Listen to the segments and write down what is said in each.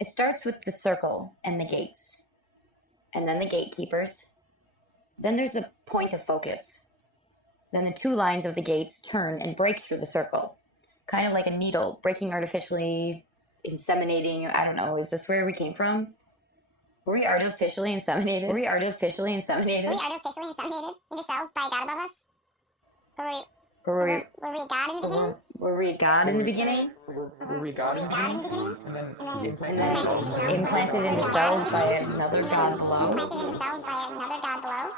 It starts with the circle and the gates, and then the gatekeepers. Then there's a point of focus. Then the two lines of the gates turn and break through the circle, kind of like a needle breaking artificially, inseminating. I don't know, is this where we came from? Were we artificially inseminated? Were we artificially inseminated into cells by God above us? Were we God in the beginning? Were we God in the beginning? Were we God in the beginning? And then Implanted into cells by another God below? Implanted into cells by another God below?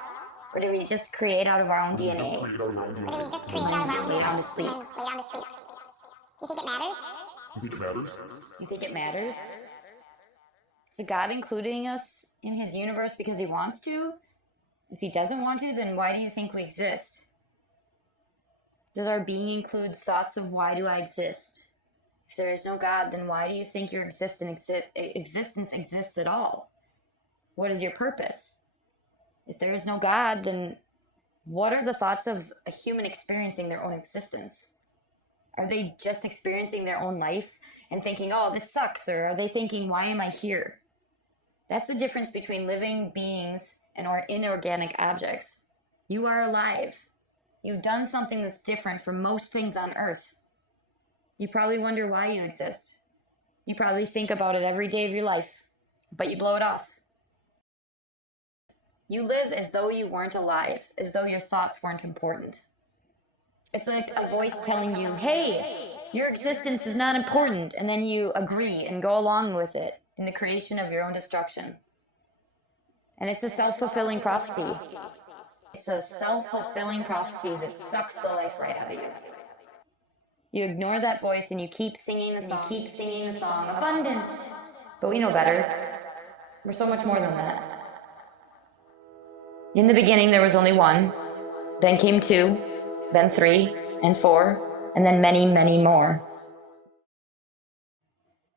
Or did we just create out of our own DNA? Or did we just create out of our own Lay DNA down to sleep. and lay down to sleep? You think it matters? You think it matters? Is God including us in his universe because he wants to? If he doesn't want to, then why do you think we exist? Does our being include thoughts of why do I exist? If there is no God, then why do you think your existence exists at all? What is your purpose? If there is no God, then what are the thoughts of a human experiencing their own existence? Are they just experiencing their own life and thinking, oh, this sucks? Or are they thinking, why am I here? That's the difference between living beings and inorganic objects. You are alive. You've done something that's different from most things on Earth. You probably wonder why you exist. You probably think about it every day of your life, but you blow it off. You live as though you weren't alive, as though your thoughts weren't important. It's like a voice telling you, hey, your existence is not important, and then you agree and go along with it in the creation of your own destruction. And it's a self-fulfilling prophecy. It's a self-fulfilling prophecy that sucks the life right out of you. You ignore that voice and you keep singing the song, abundance. But we know better. We're so much more than that. In the beginning, there was only one. Then came two, then three, and four, and then many, many more.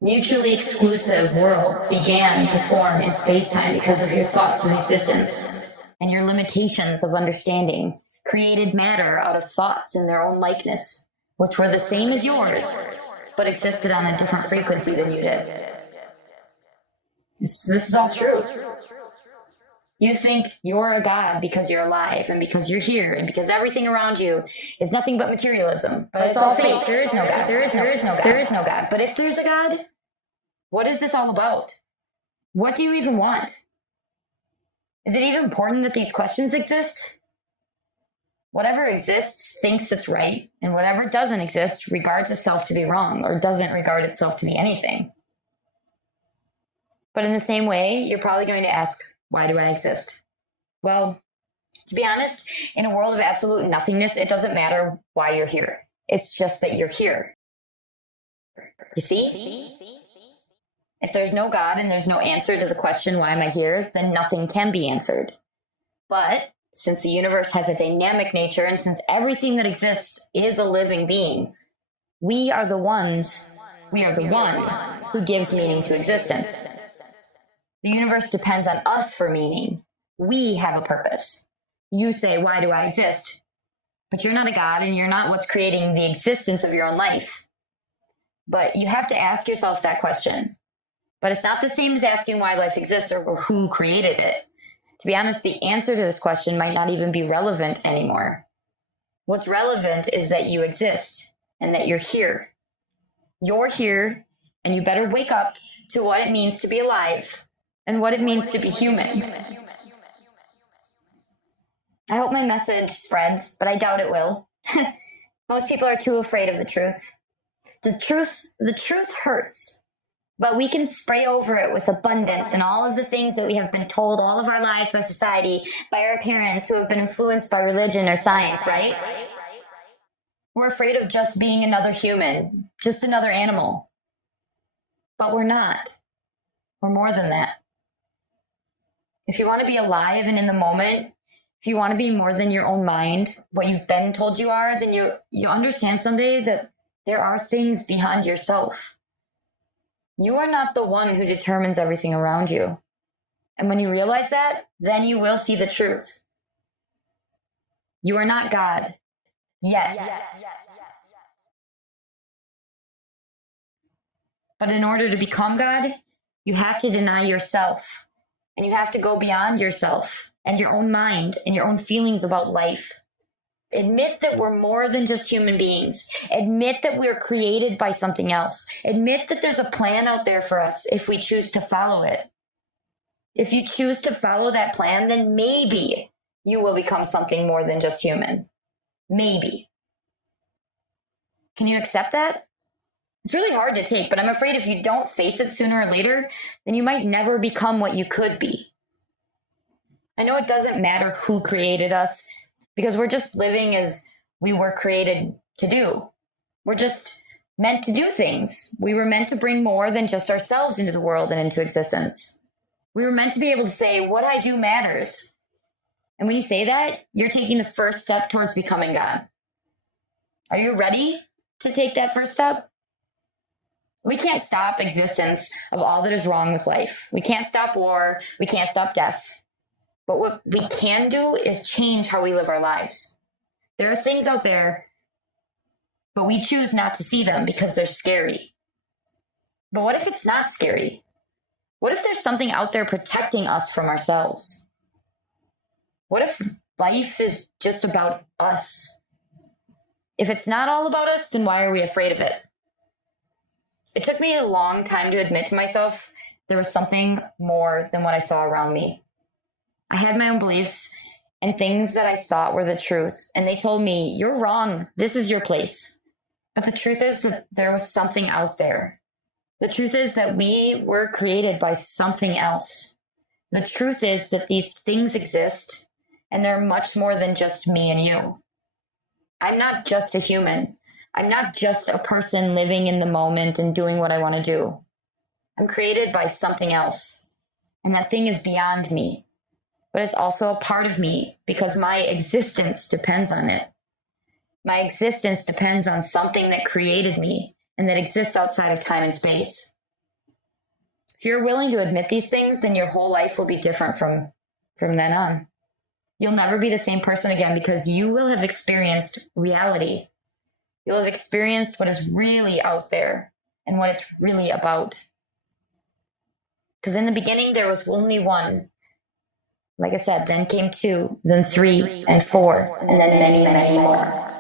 Mutually exclusive worlds began to form in space-time because of your thoughts of existence and your limitations of understanding created matter out of thoughts in their own likeness, which were the same as yours, but existed on a different frequency than you did. This is all true. You think you're a god because you're alive and because you're here and because everything around you is nothing but materialism. But it's all fake. There is no God. There is no God. But if there's a God, what is this all about? What do you even want? Is it even important that these questions exist? Whatever exists thinks it's right, and whatever doesn't exist regards itself to be wrong or doesn't regard itself to be anything. But in the same way, you're probably going to ask, why do I exist? Well, to be honest, in a world of absolute nothingness, it doesn't matter why you're here. It's just that you're here. You see? If there's no God and there's no answer to the question, why am I here, then nothing can be answered. But since the universe has a dynamic nature and since everything that exists is a living being, we are the one who gives meaning to existence. The universe depends on us for meaning. We have a purpose. You say, why do I exist? But you're not a god and you're not what's creating the existence of your own life. But you have to ask yourself that question. But it's not the same as asking why life exists or who created it. To be honest, the answer to this question might not even be relevant anymore. What's relevant is that you exist and that you're here. You're here, and you better wake up to what it means to be alive and what it means to be human. I hope my message spreads, but I doubt it will. Most people are too afraid of the truth. The truth hurts. But we can spray over it with abundance and all of the things that we have been told all of our lives by society, by our parents who have been influenced by religion or science, right? We're afraid of just being another human, just another animal. But we're not. We're more than that. If you want to be alive and in the moment, if you want to be more than your own mind, what you've been told you are, then you understand someday that there are things beyond yourself. You are not the one who determines everything around you. And when you realize that, then you will see the truth. You are not God. Yet. But in order to become God, You have to deny yourself, and you have to go beyond yourself and your own mind and your own feelings about life. Admit that we're more than just human beings. Admit that we're created by something else. Admit that there's a plan out there for us if we choose to follow it. If you choose to follow that plan, then maybe you will become something more than just human. Maybe. Can you accept that? It's really hard to take, but I'm afraid if you don't face it sooner or later, then you might never become what you could be. I know it doesn't matter who created us, because we're just living as we were created to do. We're just meant to do things. We were meant to bring more than just ourselves into the world and into existence. We were meant to be able to say, what I do matters. And when you say that, you're taking the first step towards becoming God. Are you ready to take that first step? We can't stop existence of all that is wrong with life. We can't stop war. We can't stop death. But what we can do is change how we live our lives. There are things out there, but we choose not to see them because they're scary. But what if it's not scary? What if there's something out there protecting us from ourselves? What if life is just about us? If it's not all about us, then why are we afraid of it? It took me a long time to admit to myself there was something more than what I saw around me. I had my own beliefs and things that I thought were the truth, and they told me, you're wrong, this is your place. But the truth is that there was something out there. The truth is that we were created by something else. The truth is that these things exist, and they're much more than just me and you. I'm not just a human. I'm not just a person living in the moment and doing what I want to do. I'm created by something else, and that thing is beyond me. But it's also a part of me because my existence depends on it. My existence depends on something that created me and that exists outside of time and space. If you're willing to admit these things, then your whole life will be different from then on. You'll never be the same person again because you will have experienced reality. You'll have experienced what is really out there and what it's really about. Because in the beginning, there was only one. Like I said, then came 2, then 3, and 4, and then many, many more.